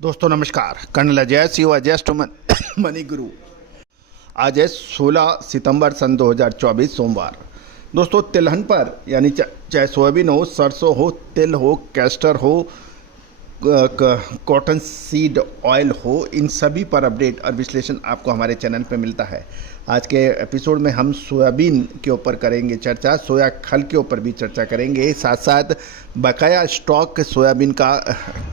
दोस्तों नमस्कार। Colonel Ajay Singh Ajay money गुरु। आज है 16 सितंबर सन 2024 सोमवार। दोस्तों तिलहन पर यानी चाहे सोयाबीन हो, सरसों हो, तिल हो, कैस्टर हो, कॉटन सीड ऑयल हो, इन सभी पर अपडेट और विश्लेषण आपको हमारे चैनल पर मिलता है। आज के एपिसोड में हम सोयाबीन के ऊपर करेंगे चर्चा, सोया खल के ऊपर भी चर्चा करेंगे, साथ साथ बकाया स्टॉक सोयाबीन का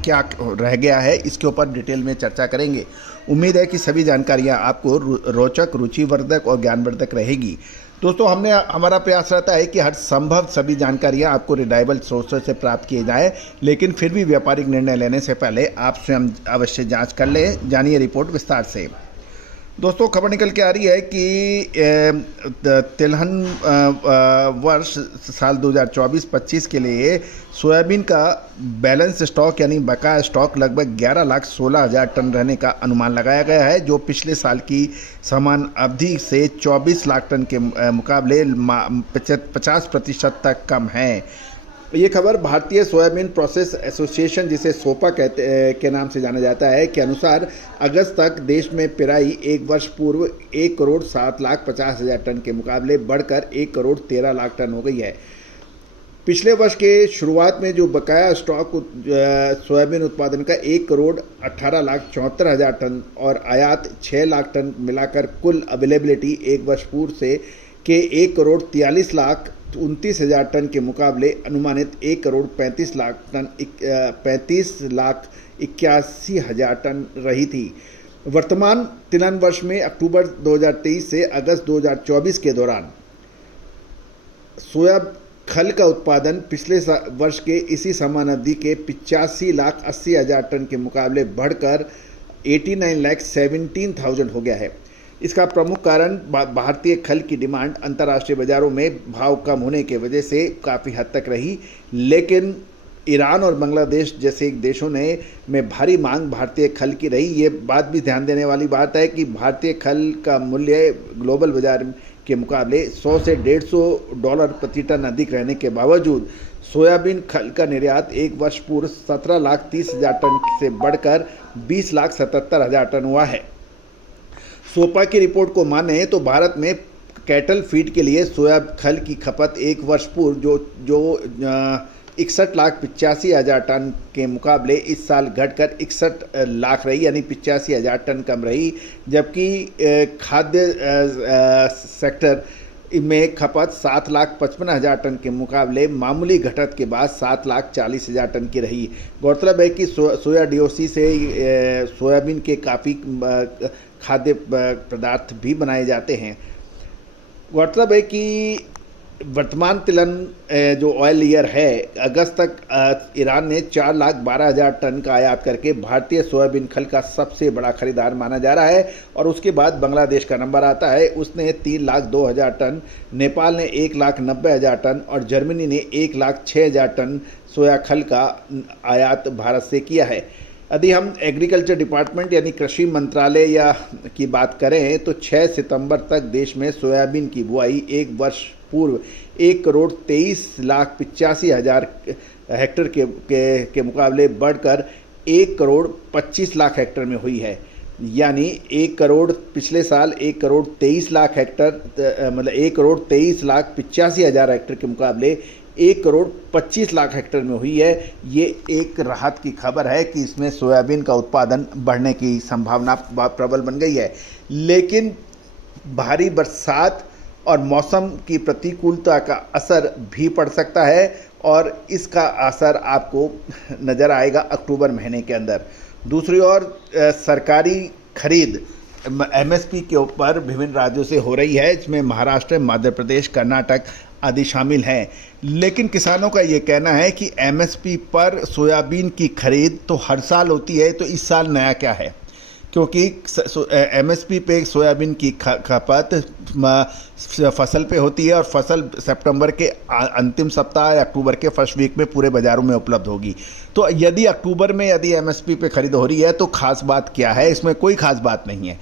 क्या रह गया है इसके ऊपर डिटेल में चर्चा करेंगे। उम्मीद है कि सभी जानकारियां आपको रोचक, रुचिवर्धक और ज्ञानवर्धक रहेगी। दोस्तों हमारा प्रयास रहता है कि हर संभव सभी जानकारियां आपको रिलायबल सोर्सेज से प्राप्त किए जाएं, लेकिन फिर भी व्यापारिक निर्णय लेने से पहले आप स्वयं अवश्य जांच कर लें। जानिए रिपोर्ट विस्तार से। दोस्तों खबर निकल के आ रही है कि तिलहन वर्ष साल 2024-25 के लिए सोयाबीन का बैलेंस स्टॉक यानी बकाया स्टॉक लगभग 11,16,000 टन रहने का अनुमान लगाया गया है, जो पिछले साल की समान अवधि से 24 लाख टन के मुकाबले 50% तक कम है। ये खबर भारतीय सोयाबीन प्रोसेस एसोसिएशन, जिसे सोपा के नाम से जाना जाता है, के अनुसार अगस्त तक देश में पेराई एक वर्ष पूर्व 1,07,50,000 टन के मुकाबले बढ़कर 1,13,00,000 टन हो गई है। पिछले वर्ष के शुरुआत में जो बकाया स्टॉक सोयाबीन उत्पादन का 1,18,74,000 टन और आयात 6 लाख टन मिलाकर कुल अवेलेबिलिटी एक वर्ष पूर्व से के 1,43,29,000 टन के मुकाबले अनुमानित 1,35,81,000 टन रही थी। वर्तमान तिलहन वर्ष में अक्टूबर 2023 से अगस्त 2024 के दौरान सोया खल का उत्पादन पिछले वर्ष के इसी समान अवधि के 85,80,000 टन के मुकाबले बढ़कर 89,17,000 हो गया है। इसका प्रमुख कारण भारतीय खल की डिमांड अंतर्राष्ट्रीय बाजारों में भाव कम होने की वजह से काफ़ी हद तक रही, लेकिन ईरान और बांग्लादेश जैसे देशों में भारी मांग भारतीय खल की रही। ये बात भी ध्यान देने वाली बात है कि भारतीय खल का मूल्य ग्लोबल बाजार के मुकाबले 100 से $150 प्रति टन अधिक रहने के बावजूद सोयाबीन खल का निर्यात एक वर्ष पूर्व 17,30,000 टन से बढ़कर 20,77,000 टन हुआ है। सोपा की रिपोर्ट को माने तो भारत में कैटल फीड के लिए सोया खल की खपत एक वर्ष पूर्व जो 61,85,000 टन के मुकाबले इस साल घटकर 61 लाख रही, यानी 85,000 टन कम रही। जबकि खाद्य सेक्टर में खपत 7,55,000 टन के मुकाबले मामूली घटत के बाद 7,40,000 टन की रही। गौरतलब है कि सोया डीओसी से सोयाबीन के काफ़ी खाद्य पदार्थ भी बनाए जाते हैं। गौरतलब है कि वर्तमान तिलहन जो ऑयल ईयर है, अगस्त तक ईरान ने 4,12,000 टन का आयात करके भारतीय सोयाबीन खल का सबसे बड़ा खरीदार माना जा रहा है, और उसके बाद बांग्लादेश का नंबर आता है, उसने 3,02,000 टन, नेपाल ने 1,90,000 टन और जर्मनी ने 1,06,000 टन सोया खल का आयात भारत से किया है। यदि हम एग्रीकल्चर डिपार्टमेंट यानी कृषि मंत्रालय की बात करें तो 6 सितंबर तक देश में सोयाबीन की बुआई एक वर्ष पूर्व 1,23,85,000 हेक्टेयर के मुकाबले बढ़कर 1,25,00,000 हेक्टेयर में हुई है। यानी 1 करोड़ पिछले साल 1,23,00,000 हेक्टेयर, मतलब 1,23,85,000 हेक्टेयर के मुकाबले 1,25,00,000 हेक्टेयर में हुई है। ये एक राहत की खबर है कि इसमें सोयाबीन का उत्पादन बढ़ने की संभावना प्रबल बन गई है। लेकिन भारी बरसात और मौसम की प्रतिकूलता का असर भी पड़ सकता है, और इसका असर आपको नज़र आएगा अक्टूबर महीने के अंदर। दूसरी ओर सरकारी खरीद एमएसपी के ऊपर विभिन्न राज्यों से हो रही है, इसमें महाराष्ट्र, मध्य प्रदेश, कर्नाटक आदि शामिल हैं। लेकिन किसानों का ये कहना है कि एमएसपी पर सोयाबीन की खरीद तो हर साल होती है, तो इस साल नया क्या है, क्योंकि एमएसपी पे सोयाबीन की खपत फसल पे होती है, और फसल सितंबर के अंतिम सप्ताह या अक्टूबर के फर्स्ट वीक में पूरे बाज़ारों में उपलब्ध होगी। तो यदि अक्टूबर में यदि एमएसपी पे खरीद हो रही है तो खास बात क्या है? इसमें कोई खास बात नहीं है।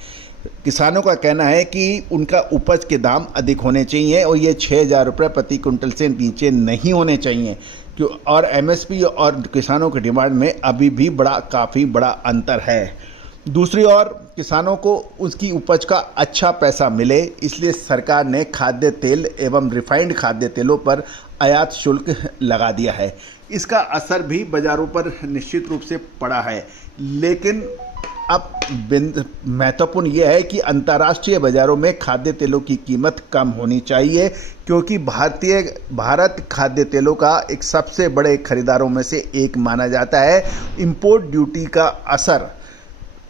किसानों का कहना है कि उनका उपज के दाम अधिक होने चाहिए और ये 6,000 रुपये प्रति कुंटल से नीचे नहीं होने चाहिए। और एमएसपी और किसानों की डिमांड में अभी भी काफ़ी बड़ा अंतर है। दूसरी ओर किसानों को उसकी उपज का अच्छा पैसा मिले, इसलिए सरकार ने खाद्य तेल एवं रिफाइंड खाद्य तेलों पर आयात शुल्क लगा दिया है। इसका असर भी बाज़ारों पर निश्चित रूप से पड़ा है, लेकिन अब महत्वपूर्ण यह है कि अंतर्राष्ट्रीय बाज़ारों में खाद्य तेलों की कीमत कम होनी चाहिए, क्योंकि भारत खाद्य तेलों का एक सबसे बड़े खरीदारों में से एक माना जाता है। इंपोर्ट ड्यूटी का असर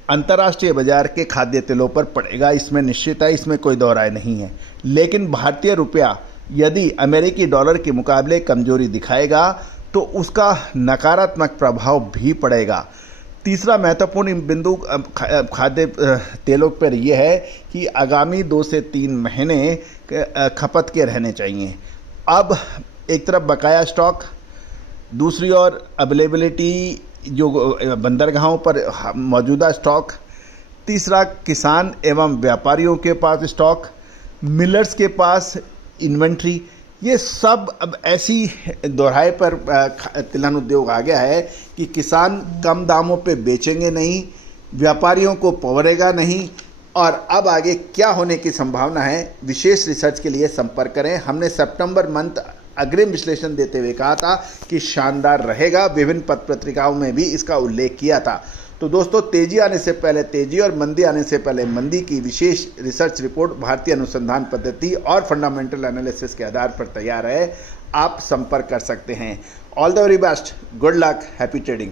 अंतर्राष्ट्रीय बाजार के खाद्य तेलों पर पड़ेगा, इसमें निश्चित है, इसमें कोई दो राय नहीं है। लेकिन भारतीय रुपया यदि अमेरिकी डॉलर के मुकाबले कमजोरी दिखाएगा तो उसका नकारात्मक प्रभाव भी पड़ेगा। तीसरा महत्वपूर्ण बिंदु खाद्य तेलों पर यह है कि आगामी 2 से 3 महीने खपत के रहने चाहिए। अब एक तरफ बकाया स्टॉक, दूसरी ओर अवेलेबिलिटी जो बंदरगाहों पर मौजूदा स्टॉक, तीसरा किसान एवं व्यापारियों के पास स्टॉक, मिलर्स के पास इन्वेंट्री, ये सब अब ऐसी दोहराए पर तिलहन उद्योग आ गया है कि किसान कम दामों पे बेचेंगे नहीं, व्यापारियों को पवरेगा नहीं। और अब आगे क्या होने की संभावना है, विशेष रिसर्च के लिए संपर्क करें। हमने सितंबर मंथ अग्रिम विश्लेषण देते हुए कहा था कि शानदार रहेगा, विभिन्न पत्र पत्रिकाओं में भी इसका उल्लेख किया था। तो दोस्तों, तेजी आने से पहले तेजी और मंदी आने से पहले मंदी की विशेष रिसर्च रिपोर्ट भारतीय अनुसंधान पद्धति और फंडामेंटल एनालिसिस के आधार पर तैयार है। आप संपर्क कर सकते हैं। All the very best, good luck, happy trading.